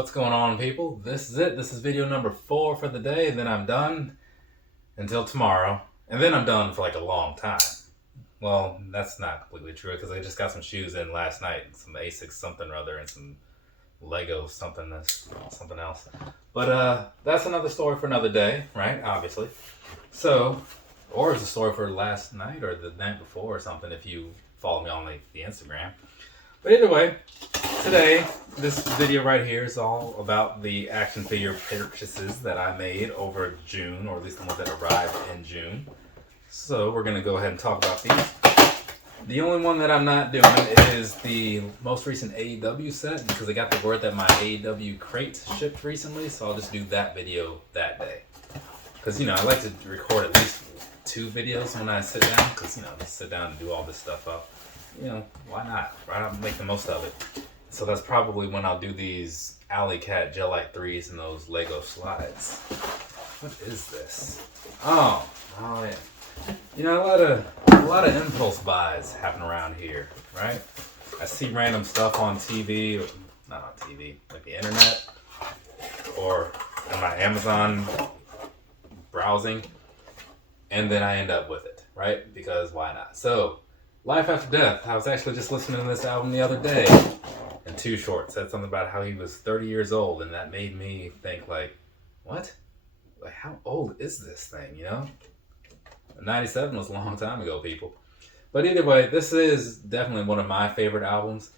What's going on, people? This is it. This is video number 4 for the day, and then I'm done until tomorrow. And then I'm done for like a long time. Well, that's not completely true because I just got some shoes in last night. Some Asics something or other and some Lego something else. But that's another story for another day, right? Obviously. So, or it's a story for last night or the night before or something if you follow me on the Instagram. But either way, today, this video right here is all about the action figure purchases that I made over June, or at least the ones that arrived in June. So we're going to go ahead and talk about these. The only one that I'm not doing is the most recent AEW set, because I got the word that my AEW crate shipped recently, so I'll just do that video that day. Because, I like to record at least 2 videos when I sit down, because, just sit down and do all this stuff up. Why not? Why not make the most of it? So that's probably when I'll do these Alley Cat Gel-Lite 3s and those Lego slides. What is this? Oh yeah. A lot of impulse buys happen around here, right? I see random stuff on TV, not on TV, like the internet, or on my Amazon browsing, and then I end up with it, right? Because why not? So, Life After Death. I was actually just listening to this album the other day, and Too Short said something about how he was 30 years old, and that made me think, like, what? Like, how old is this thing, 97 was a long time ago, people. But either way, this is definitely one of my favorite albums.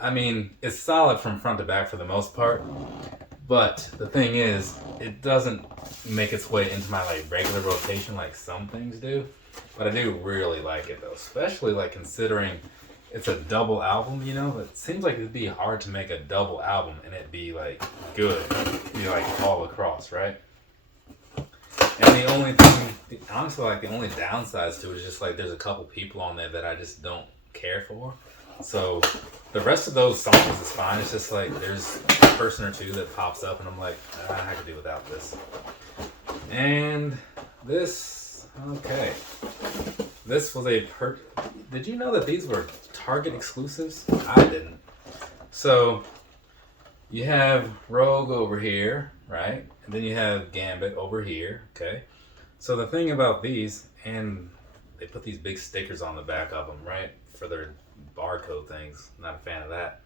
I mean, it's solid from front to back for the most part, but the thing is, it doesn't make its way into my regular rotation like some things do. But I do really like it though, especially considering it's a double album, It seems like it'd be hard to make a double album and it'd be good, all across, right? And the only thing, honestly, the only downsides to it is just there's a couple people on there that I just don't care for. So the rest of those songs is fine. It's just there's a person or two that pops up and I'm like, I could do without this. And this, okay. This was did you know that these were Target exclusives? I didn't. So you have Rogue over here, right? And then you have Gambit over here, okay? So the thing about these, and they put these big stickers on the back of them, right? For their barcode things. Not a fan of that.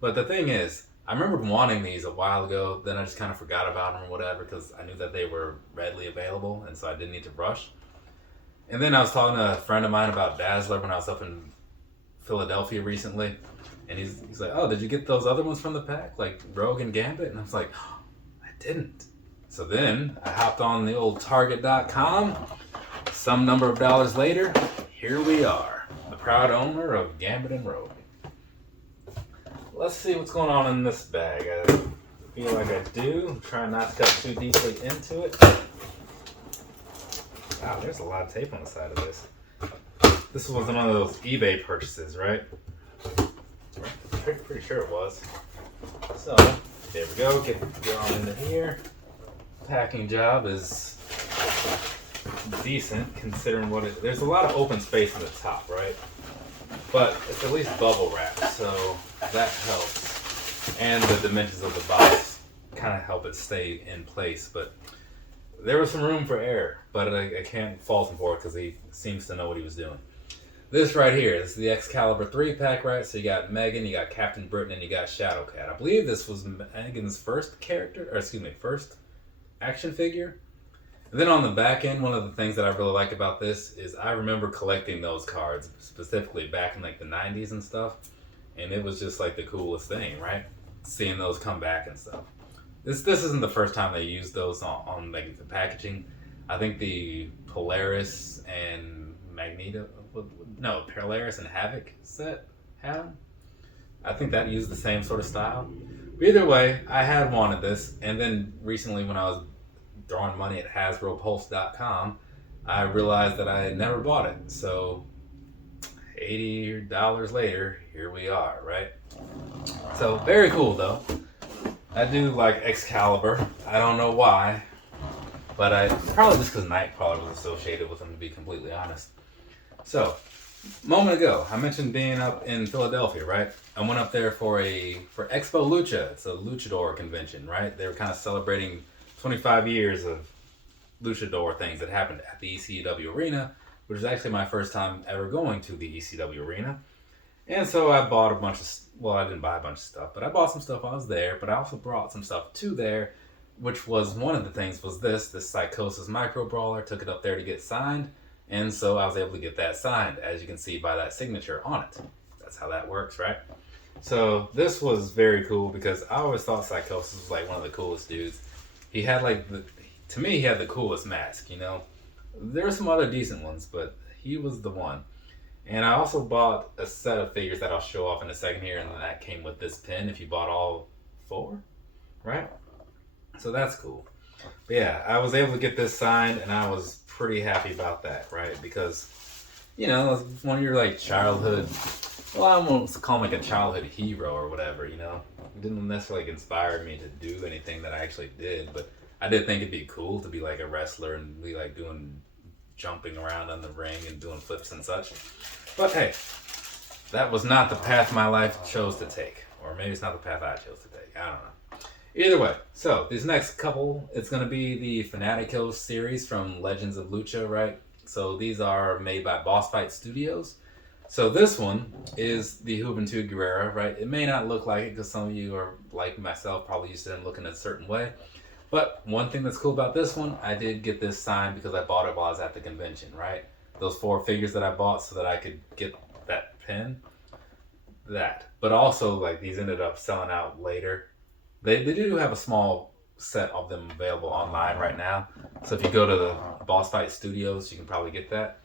But the thing is, I remembered wanting these a while ago, then I just kind of forgot about them or whatever because I knew that they were readily available and so I didn't need to rush. And then I was talking to a friend of mine about Dazzler when I was up in Philadelphia recently. And he's like, oh, did you get those other ones from the pack? Like Rogue and Gambit? And I was like, oh, I didn't. So then I hopped on the old Target.com. Some number of dollars later, here we are. The proud owner of Gambit and Rogue. Let's see what's going on in this bag. I feel like I do. I'm trying not to cut too deeply into it. Wow, there's a lot of tape on the side of this. This was one of those eBay purchases, right? Pretty sure it was. So, there we go. Get on into here. Packing job is decent considering there's a lot of open space in the top, right? But it's at least bubble wrap, so that helps. And the dimensions of the box kind of help it stay in place, but there was some room for error, but I can't fault him for it because he seems to know what he was doing. This right here, this is the Excalibur 3-pack, right? So you got Megan, you got Captain Britain, and you got Shadowcat. I believe this was Megan's first first action figure. And then on the back end, one of the things that I really like about this is I remember collecting those cards, specifically back in the 90s and stuff. And it was just the coolest thing, right? Seeing those come back and stuff. This isn't the first time they used those on the packaging. I think the Polaris and Polaris and Havoc set had them. I think that used the same sort of style. But either way, I had wanted this, and then recently when I was throwing money at HasbroPulse.com, I realized that I had never bought it. So $80 later, here we are, right? So very cool though. I do like Excalibur. I don't know why, but probably just because Nightcrawler was associated with him, to be completely honest. So moment ago, I mentioned being up in Philadelphia, right? I went up there for Expo Lucha. It's a luchador convention, right? They were kind of celebrating 25 years of luchador things that happened at the ECW arena, which is actually my first time ever going to the ECW arena. And so I bought a bunch of, well, I didn't buy a bunch of stuff, but I bought some stuff while I was there, but I also brought some stuff to there, which was one of the things was this Psychosis micro brawler. Took it up there to get signed, and so I was able to get that signed, as you can see by that signature on it. That's how that works, right? So this was very cool because I always thought Psychosis was like one of the coolest dudes. He had like to me, he had the coolest mask, you know? There were some other decent ones, but he was the one. And I also bought a set of figures that I'll show off in a second here, and that came with this pin if you bought all 4, right? So that's cool. But yeah, I was able to get this signed, and I was pretty happy about that, right? Because, you know, it's one of your like childhood, well, I won't call him like a childhood hero or whatever, you know? It didn't necessarily inspire me to do anything that I actually did, but I did think it'd be cool to be like a wrestler and be like jumping around on the ring and doing flips and such. But hey, that was not the path my life chose to take. Or maybe it's not the path I chose to take. I don't know. Either way, so these next couple, it's going to be the Fanatico series from Legends of Lucha, right? So these are made by Boss Fight Studios. So this one is the Hubentu Guerrero, right? It may not look like it because some of you are like myself, probably used to them looking a certain way. But one thing that's cool about this one, I did get this signed because I bought it while I was at the convention, right? Those 4 figures that I bought so that I could get that pin. That. But also, like, these ended up selling out later. They do have a small set of them available online right now. So if you go to the Boss Fight Studios, you can probably get that.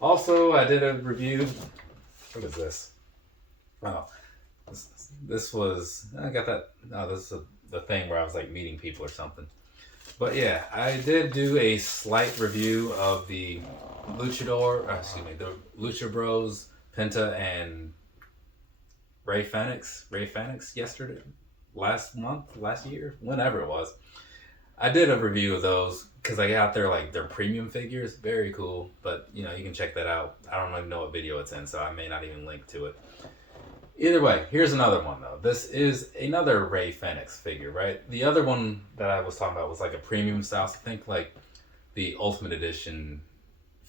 Also, I did a review. What is this? Oh, this was, I got that. No, this is the thing where I was like meeting people or something. But yeah, I did do a slight review of the the Lucha Bros, Penta, and Rey Fenix yesterday, last year, whenever it was. I did a review of those because I got their premium figures, very cool. But you know, you can check that out. I don't even know what video it's in, so I may not even link to it. Either way, here's another one though. This is another Rey Fenix figure, right? The other one that I was talking about was like a premium style. So think like the Ultimate Edition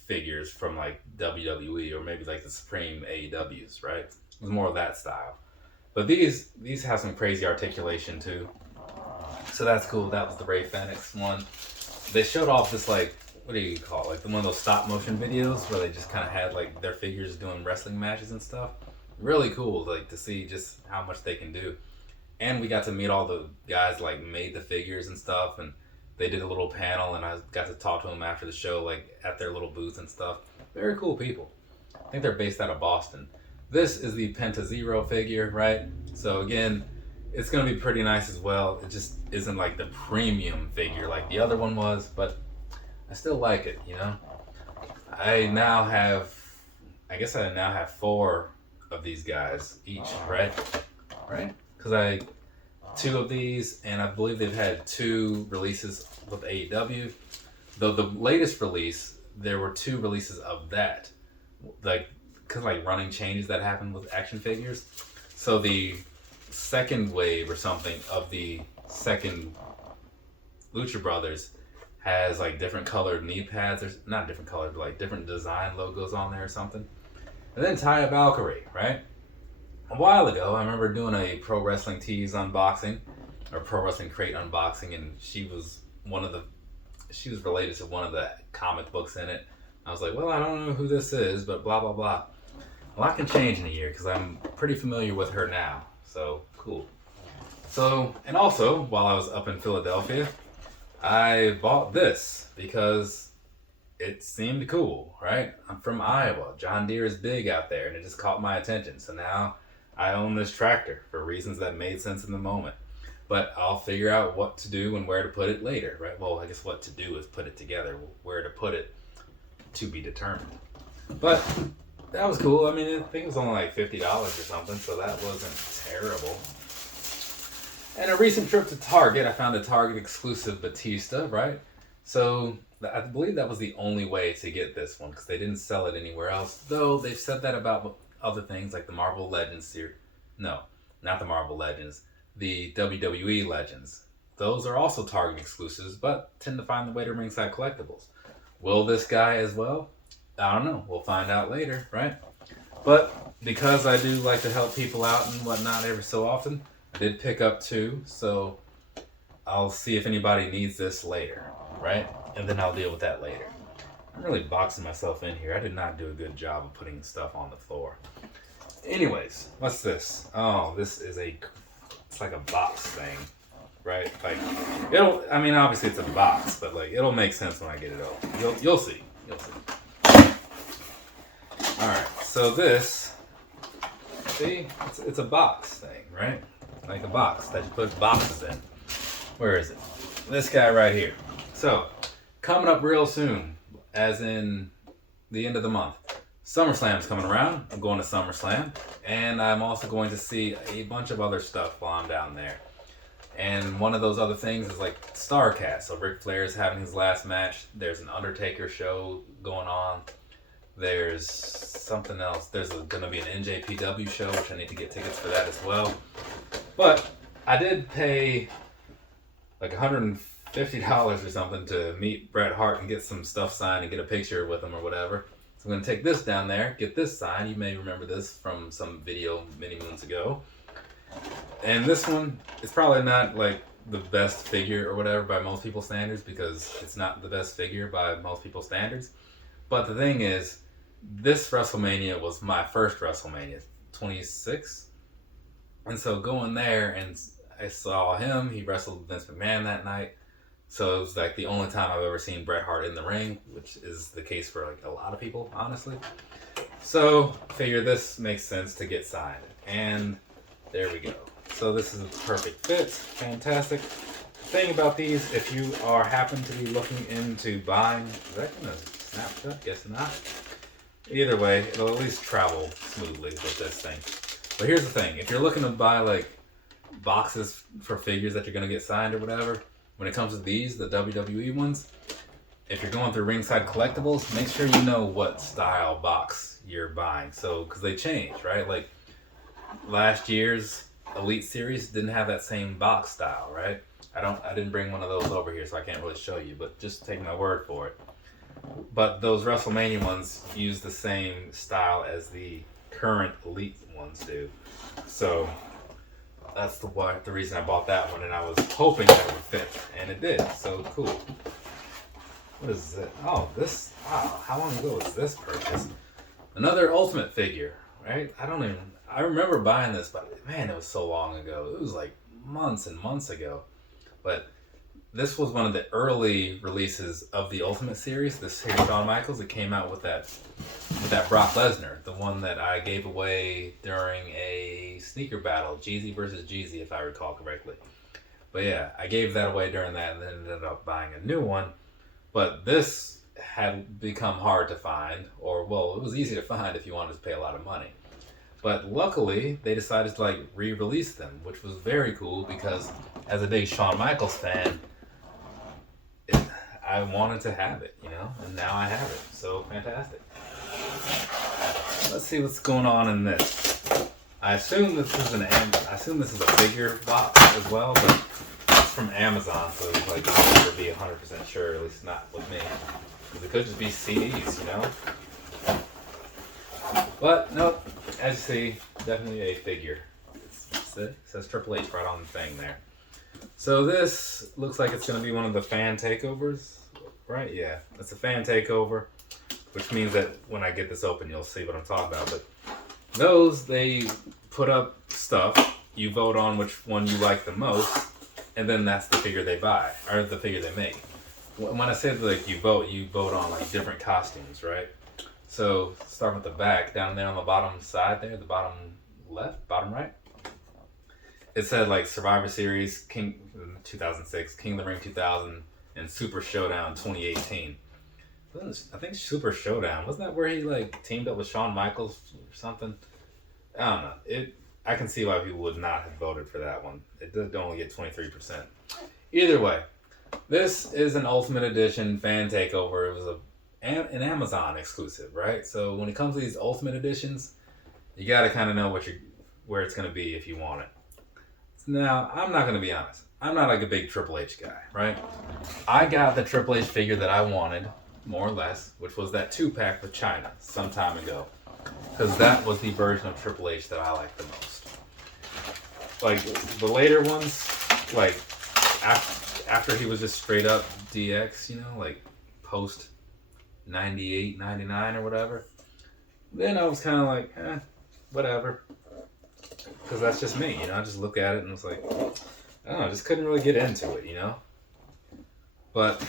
figures from like WWE or maybe like the Supreme AEWs, right? It was more of that style. But these have some crazy articulation too. So that's cool. That was the Rey Fenix one. They showed off this like, what do you call it? Like one of those stop motion videos where they just kind of had like their figures doing wrestling matches and stuff. Really cool, like to see just how much they can do. And we got to meet all the guys like made the figures and stuff, and they did a little panel, and I got to talk to them after the show, like at their little booth and stuff. Very cool people. I think they're based out of Boston. This is the Penta Zero figure, right? So again, it's gonna be pretty nice as well. It just isn't like the premium figure like the other one was, but I still like it, you know? I now have 4 of these guys each, right? Because 2 of these, and I believe they've had 2 releases with AEW. Though the latest release, there were 2 releases of that, like because like running changes that happened with action figures. So the second wave or something of the second Lucha Brothers has like different colored knee pads. There's not different colored, but like different design logos on there or something. And then Taya Valkyrie, right? A while ago, I remember doing a Pro Wrestling Tees unboxing, or Pro Wrestling Crate unboxing, and she was related to one of the comic books in it. I was like, well, I don't know who this is, but blah, blah, blah. A lot can change in a year, because I'm pretty familiar with her now. So, cool. So, and also, while I was up in Philadelphia, I bought this, because it seemed cool, right? I'm from Iowa. John Deere is big out there, and it just caught my attention. So now I own this tractor for reasons that made sense in the moment. But I'll figure out what to do and where to put it later, right? Well, I guess what to do is put it together. Where to put it, to be determined. But that was cool. I mean, I think it was only like $50 or something, so that wasn't terrible. And a recent trip to Target, I found a Target exclusive Batista, right? So I believe that was the only way to get this one because they didn't sell it anywhere else. Though they've said that about other things like the Marvel Legends series. No, not the Marvel Legends. The WWE Legends. Those are also Target exclusives, but tend to find the way to ringside collectibles. Will this guy as well? I don't know. We'll find out later, right? But because I do like to help people out and whatnot every so often, I did pick up 2, so I'll see if anybody needs this later, right? And then I'll deal with that later. I'm really boxing myself in here. I did not do a good job of putting stuff on the floor. Anyways, what's this? Oh, this is it's like a box thing, right? Like, I mean, obviously it's a box, but like, it'll make sense when I get it open. You'll see. You'll see. Alright, so this, see, it's a box thing, right? Like a box that you put boxes in. Where is it? This guy right here. So, coming up real soon, as in the end of the month, SummerSlam's coming around. I'm going to SummerSlam, and I'm also going to see a bunch of other stuff while I'm down there. And one of those other things is like StarCast. So Ric Flair is having his last match. There's an Undertaker show going on. There's something else. There's going to be an NJPW show, which I need to get tickets for that as well. But I did pay like $150 or something to meet Bret Hart and get some stuff signed and get a picture with him or whatever. So I'm going to take this down there, get this signed. You may remember this from some video many moons ago. And this one, it's probably not like the best figure or whatever by most people's standards because it's not the best figure by most people's standards. But the thing is, this WrestleMania was my first WrestleMania, 26. And so going there and I saw him, he wrestled Vince McMahon that night. So it was like the only time I've ever seen Bret Hart in the ring, which is the case for like a lot of people, honestly. So figure this makes sense to get signed. And there we go. So this is a perfect fit. Fantastic. Thing about these, if you happen to be looking into buying, is that going to snap shut? Guess not. Either way, it'll at least travel smoothly with this thing. But here's the thing. If you're looking to buy like boxes for figures that you're going to get signed or whatever, when it comes to these, the WWE ones, if you're going through Ringside Collectibles, make sure you know what style box you're buying. So, because they change, right? Like last year's Elite Series didn't have that same box style, right? I didn't bring one of those over here, so I can't really show you, but just take my word for it. But those WrestleMania ones use the same style as the current Elite ones do. So that's the reason I bought that one, and I was hoping that it would fit, and it did. So cool. What is it? Oh, this. Wow, how long ago was this purchase? Another Ultimate figure, right? I remember buying this, but man, it was so long ago. It was like months and months ago. But this was one of the early releases of the Ultimate series, the series Shawn Michaels. It came out with that Brock Lesnar, the one that I gave away during a sneaker battle, Jeezy versus Jeezy, if I recall correctly. But yeah, I gave that away during that and then ended up buying a new one. But this had become hard to find, or well, it was easy to find if you wanted to pay a lot of money. But luckily, they decided to like re-release them, which was very cool because as a big Shawn Michaels fan, I wanted to have it, you know, and now I have it. So fantastic. Let's see what's going on in this. I assume this is a figure box as well, but it's from Amazon, so it's like I'll never be 100% sure, at least not with me, because it could just be CDs, you know. But nope, as you see, definitely a figure. It says Triple H right on the thing there. So this looks like it's going to be one of the fan takeovers, right? Yeah, it's a fan takeover, which means that when I get this open, you'll see what I'm talking about. But those, they put up stuff, you vote on which one you like the most, and then that's the figure they buy, or the figure they make. When I said like you vote on like different costumes, right? So start with the back, down there on the bottom side there, the bottom left, bottom right. It said like Survivor Series, King 2006, King of the Ring 2000, and Super Showdown 2018. I think Super Showdown, wasn't that where he like teamed up with Shawn Michaels or something? I don't know. I can see why people would not have voted for that one. It did only get 23%. Either way, This is an Ultimate Edition fan takeover. It was an Amazon exclusive, right? So when it comes to these Ultimate Editions, you got to kind of know where it's going to be if you want it. Now, I'm not going to be honest. I'm not like a big Triple H guy, right? I got the Triple H figure that I wanted, more or less, which was that 2-pack with China some time ago. Because that was the version of Triple H that I liked the most. Like, the later ones, like, after he was just straight up DX, you know, like, post 98, 99 or whatever, then I was kind of like, whatever. Because that's just me, you know, I just look at it and it's like, I don't know, I just couldn't really get into it, you know? But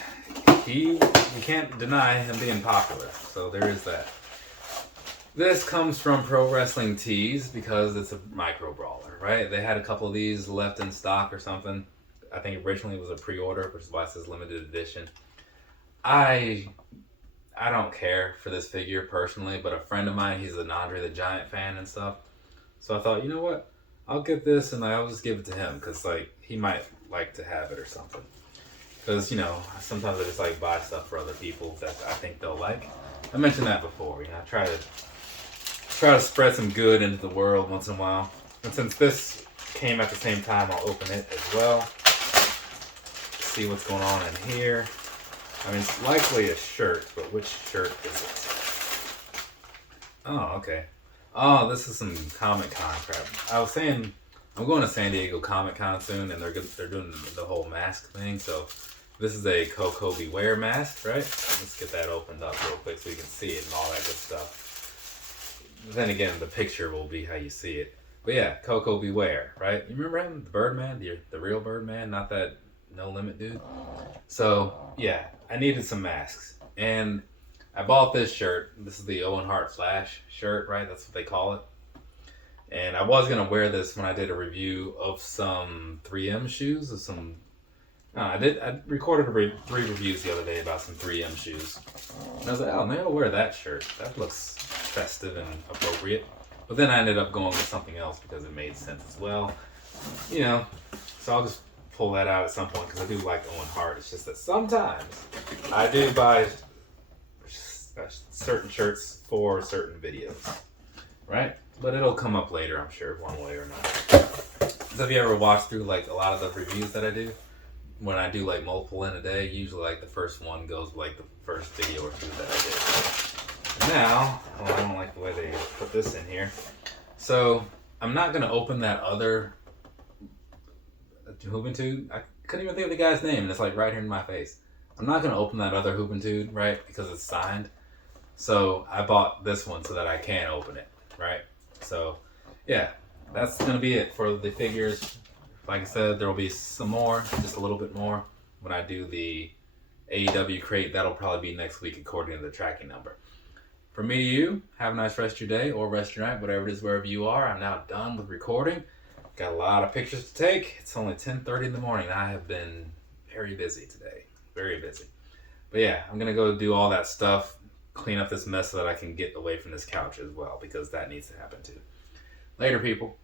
you can't deny him being popular, so there is that. This comes from Pro Wrestling Tees because it's a micro brawler, right? They had a couple of these left in stock or something. I think originally it was a pre-order, which is why it says limited edition. I don't care for this figure personally, but a friend of mine, he's an Andre the Giant fan and stuff. So I thought, you know what? I'll get this and I'll just give it to him because like he might like to have it or something. Because, you know, sometimes I just like buy stuff for other people that I think they'll like. I mentioned that before, you know, I try to spread some good into the world once in a while. And since this came at the same time, I'll open it as well. See what's going on in here. I mean, it's likely a shirt, but which shirt is it? Oh, okay. Oh, this is some Comic Con crap. I was saying, I'm going to San Diego Comic Con soon, and they're doing the whole mask thing. So this is a Coco Beware mask, right? Let's get that opened up real quick so you can see it and all that good stuff. Then again, the picture will be how you see it. But yeah, Coco Beware, right? You remember him, the Birdman, the real Birdman, not that No Limit dude. So yeah, I needed some masks, and I bought this shirt. This is the Owen Hart Flash shirt, right? That's what they call it. And I was gonna wear this when I did a review of some 3M shoes, of some. I recorded 3 reviews the other day about some 3M shoes, and I was like, oh, maybe I'll wear that shirt. That looks festive and appropriate. But then I ended up going with something else because it made sense as well, you know. So I'll just pull that out at some point because I do like Owen Hart. It's just that sometimes I do buy certain shirts for certain videos, right? But it'll come up later, I'm sure, one way or another. So have you ever watched through like a lot of the reviews that I do? When I do like multiple in a day, usually like the first one goes like the first video or 2 that I did. And now, I don't like the way they put this in here. So I'm not gonna open that other Hubentu. I couldn't even think of the guy's name, and it's like right here in my face. I'm not gonna open that other Hubentu, right? Because it's signed. So I bought this one so that I can open it, right? So yeah, that's gonna be it for the figures. Like I said, there will be some more, just a little bit more, when I do the AEW crate. That'll probably be next week according to the tracking number. From me to you, have a nice rest of your day or rest of your night, whatever it is, wherever you are. I'm now done with recording. Got a lot of pictures to take. It's only 10:30 in the morning. I have been very busy today. Very busy. But yeah, I'm going to go do all that stuff, clean up this mess so that I can get away from this couch as well, because that needs to happen too. Later, people.